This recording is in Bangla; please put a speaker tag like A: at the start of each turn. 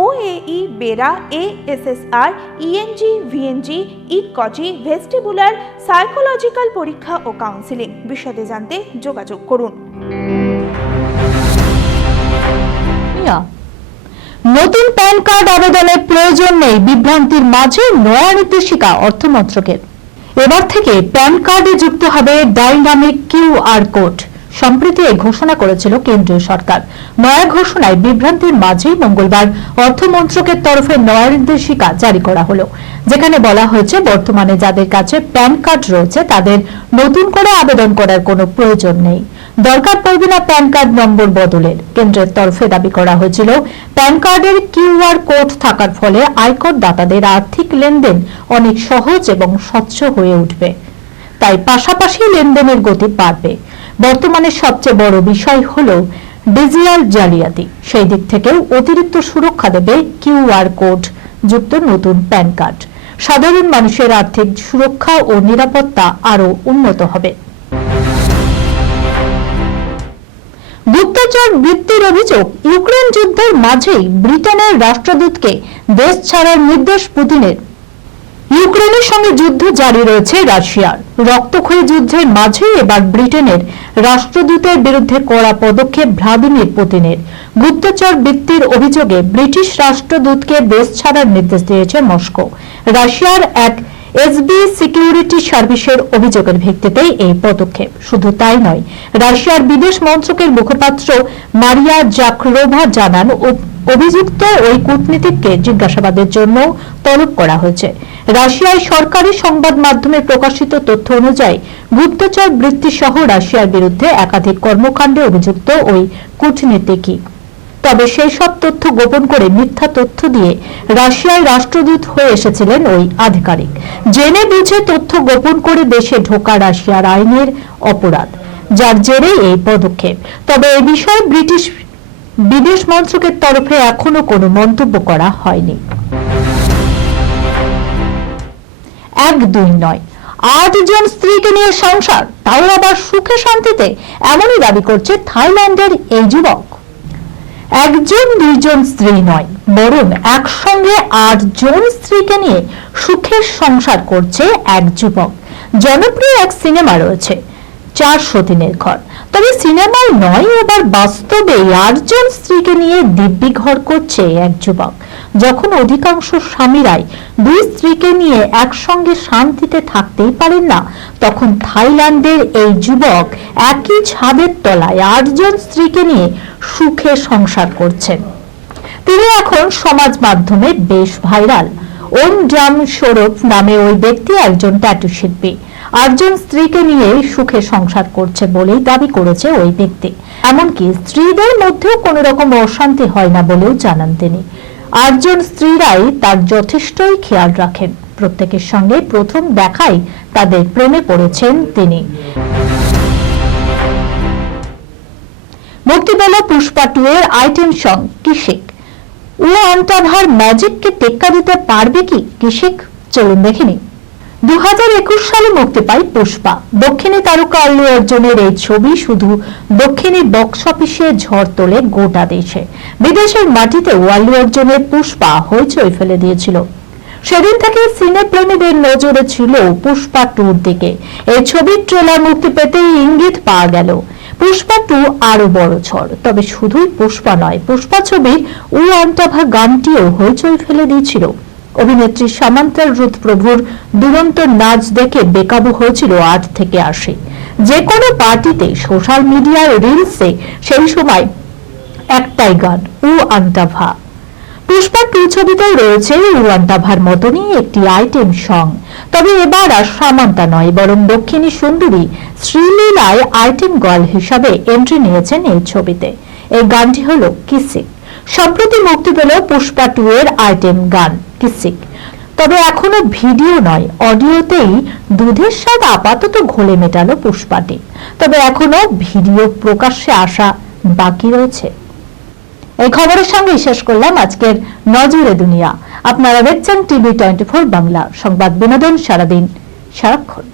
A: OAE BERA ASSR ENG VNG ইটকজি vestibular psychological পরীক্ষা ও কাউন্সিলিং বিশদে জানতে যোগাযোগ করুন।
B: নতুন প্যান কার্ড আবেদনের প্রয়োজন নেই বিভ্রান্তির মাঝে নয়া নির্দেশিকা অর্থ মন্ত্রকের এবার থেকে প্যান কার্ডে যুক্ত হবে ডাইনামিক কিউআর কোড। সম্প্রতি এই ঘোষণা করেছিল কেন্দ্রীয় সরকার। নয়া ঘোষণায় বিভ্রান্তির মাঝেই মঙ্গলবার অর্থ মন্ত্রকের তরফে নয়া নির্দেশিকা জারি করা হলো। যেখানে বলা হয়েছে, বর্তমানে যাদের কাছে প্যান কার্ড রয়েছে, তাদের নতুন করে আবেদন করার কোনো প্রয়োজন নেই। দরকার পড়বে না প্যান কার্ড নম্বর বদলের। কেন্দ্রের তরফে দাবি করা হয়েছিল, প্যান কার্ডের কিউআর কোড থাকার ফলে আয়কর দাতাদের আর্থিক লেনদেন অনেক সহজ এবং স্বচ্ছ হয়ে উঠবে। তাই পাশাপাশি লেনদেনের গতি বাড়বে। বর্তমানে সবচেয়ে বড় বিষয় হল ডিজিটাল জালিয়াতি। সেই দিক থেকেও অতিরিক্ত সুরক্ষা দেবে কিউআর কোড, যুক্ত নতুন প্যান কার্ড। সাধারণ মানুষের আর্থিক সুরক্ষা ও নিরাপত্তা আরও উন্নত হবে। গুপ্তচর বৃত্তির অভিযোগ, ইউক্রেন যুদ্ধের মাঝেই ব্রিটেনের রাষ্ট্রদূতকে দেশ ছাড়ার নির্দেশ পুতিনের। ইউক্রেনের সঙ্গে যুদ্ধ জারি রয়েছে রাশিয়ার। রক্তক্ষয়ী যুদ্ধের মাঝে এবার ব্রিটেনের রাষ্ট্রদূতের বিরুদ্ধে কড়া পদক্ষেপ ভ্লাদিমির পুতিনের। গুপ্তচর বৃত্তির অভিযোগে ব্রিটিশ রাষ্ট্রদূতকে দেশ ছাড়ার নির্দেশ দিয়েছে মস্কো। রাশিয়ার এক এসবি সিকিউরিটি সার্ভিসের অভিযোগের ভিত্তিতেই এই পদক্ষেপ। শুধু তাই নয়, রাশিয়ার বিদেশ মন্ত্রকের মুখপাত্র মারিয়া জাকরোভা জানান অভিযুক্ত ওই কূটনীতিককে জিজ্ঞাসাবাদের জন্য তলব করা হয়েছে। রাশিয়ায় সরকারি সংবাদ মাধ্যমে প্রকাশিত তথ্য অনুযায়ী গুপ্তচর বৃত্তি সহ রাশিয়ার বিরুদ্ধে একাধিক কর্মকাণ্ডে অভিযুক্ত ওই কূটনীতিকই। তবে সেই সব তথ্য গোপন করে মিথ্যা তথ্য দিয়ে রাশিয়ায় রাষ্ট্রদূত হয়ে এসেছিলেন ওই আধিকারিক। জেনে বুঝে তথ্য গোপন করে দেশে ঢোকা রাশিয়ার আইনের অপরাধ, যার জেরে এই পদক্ষেপ। তবে এ বিষয়ে ব্রিটিশ বিদেশ মন্ত্রকের তরফে এখনও কোনো মন্তব্য করা হয়নি। এক দুই নয়। আট জন স্ত্রীকে নিয়ে সংসার, তাও আবার সুখে শান্তিতে, এমনই দাবি করছে থাইল্যান্ডের এই যুবক। একজন, দুইজন স্ত্রী নয়, বরং একসঙ্গে আটজন স্ত্রীকে নিয়ে সুখের সংসার করছে এক যুবক। জনপ্রিয় এক সিনেমা রয়েছে চার সতীনের ঘর। তবে সিনেমায় নয়, এবার বাস্তবে আটজন স্ত্রীকে নিয়ে দিব্যি ঘর করছে এক যুবক। যখন অধিকাংশ স্বামীরাই দুই স্ত্রীকে নিয়ে একসঙ্গে শান্তিতে থাকতেই পারেন না, তখন থাইল্যান্ডের এই যুবক একই ছাদের তলায় আটজন স্ত্রীকে নিয়ে সুখে সংসার করছেন। তিনি এখন সমাজ মাধ্যমে বেশ ভাইরাল। ওম ড্রাম সৌরভ নামে ওই ব্যক্তি একজন ট্যাটু শিল্পী। আটজন স্ত্রীকে নিয়ে সুখে সংসার করছে বলেই দাবি করেছে ওই ব্যক্তি। এমনকি স্ত্রীদের মধ্যেও কোনো রকম অশান্তি হয় না বলেও জানান তিনি। আটজন স্ত্রীরাই তার যথেষ্টই খেয়াল রাখেন। প্রত্যেকের সঙ্গে প্রথম দেখাই তাদের প্রেমে পড়েছেন তিনি। মুক্তি পেল পুষ্পা টু এর আইটেম সং কিশিক ও অন্টাভার ম্যাজিককে টেক্কা দিতে পারবে কি? কিশিক চলুন দেখিনি দু হাজার একুশ সালে মুক্তি পায় পুষ্পা। দক্ষিণী তারকা আল্লু অর্জুনের এই ছবি শুধু দক্ষিণী বক্স অফিসে ঝড় তোলে গোটা দেশে। বিদেশের মাটিতেও আল্লু অর্জুনের পুষ্পা হইচই ফেলে দিয়েছিল। সেদিন থেকে সিনে প্রেমীদের নজরে ছিল পুষ্পা টুর দিকে। এই ছবির ট্রেলার মুক্তি পেতেই ইঙ্গিত পাওয়া গেল। পুষ্পা টু আরও বড় ঝড়, তবে শুধুই পুষ্পা নয়, পুষ্পা ছবির উ আন্টাভা গানটিও হইচই ফেলে দিয়েছিল। অভিনেত্রী সামান্তার রুথ প্রভুর দুরন্ত নাচ দেখে বেকাবু হয়েছিল আট থেকে আশি। যে কোনো পার্টিতে সোশ্যাল মিডিয়ার রিলসে সেই সময় একটাই গান উ আন্টাভা পুষ্পা টু ছবিতেও রয়েছে রুয়ান্টাভার মতনই একটি আইটেম সং। তবে এবার আর সামান্তা নয়, বরং দক্ষিণী সুন্দরী শ্রীলীলায় আইটেম গার্ল হিসাবে এন্ট্রি নিয়েছেন এই ছবিতে। এই গানটি হল কিসিক। সম্প্রতি মুক্তি পেল পুষ্পা টু এর আইটেম গান, কিসিক। তবে এখনও ভিডিও নয়, অডিওতেই দুধের স্বাদ আপাতত ঘোলে মেটালো পুষ্পাটি। তবে এখনও ভিডিও প্রকাশ্যে আসা বাকি রয়েছে। এই খবরের সঙ্গে শেষ করলাম আজকের নজরে দুনিয়া। আপনারা দেখছেন টিভি টোয়েন্টি বাংলা। সংবাদ বিনোদন সারাদিন সারাক্ষণ।